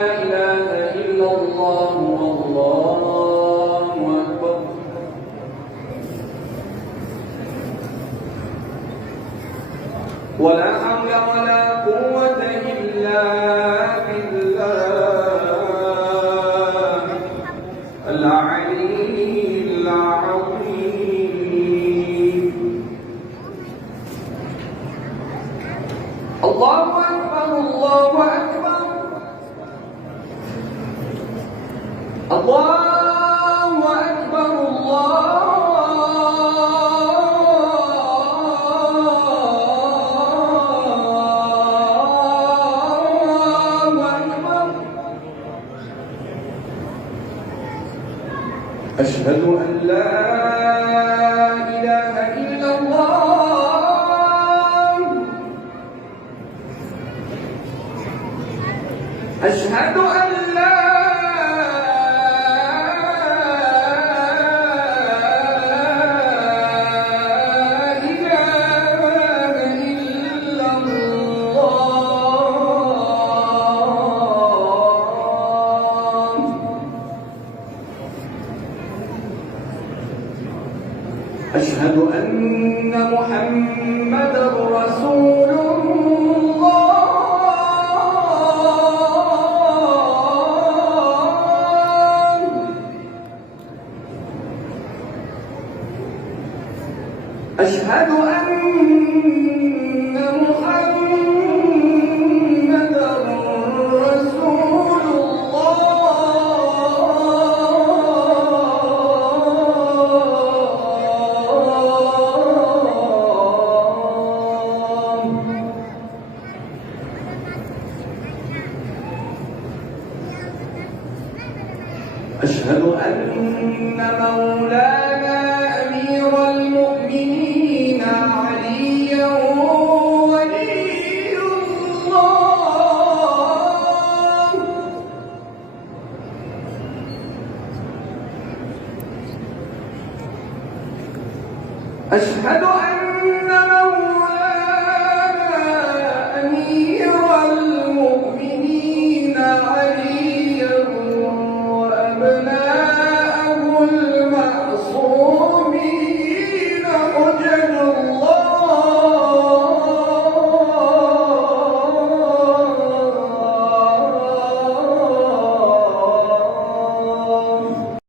لا إله إلا الله والله أكبر. ولا حول ولا قوة إلا بالله العلي العظيم. الله أكبر الله أكبر الله أكبر الله أكبر. أشهد أن لا إله إلا الله. أشهد أن لا أشهد أن محمدًا رسول الله. أشهد أن محمدًا رسول أشهد أن مولانا أمير المؤمنين عليا ولي الله. أشهد أن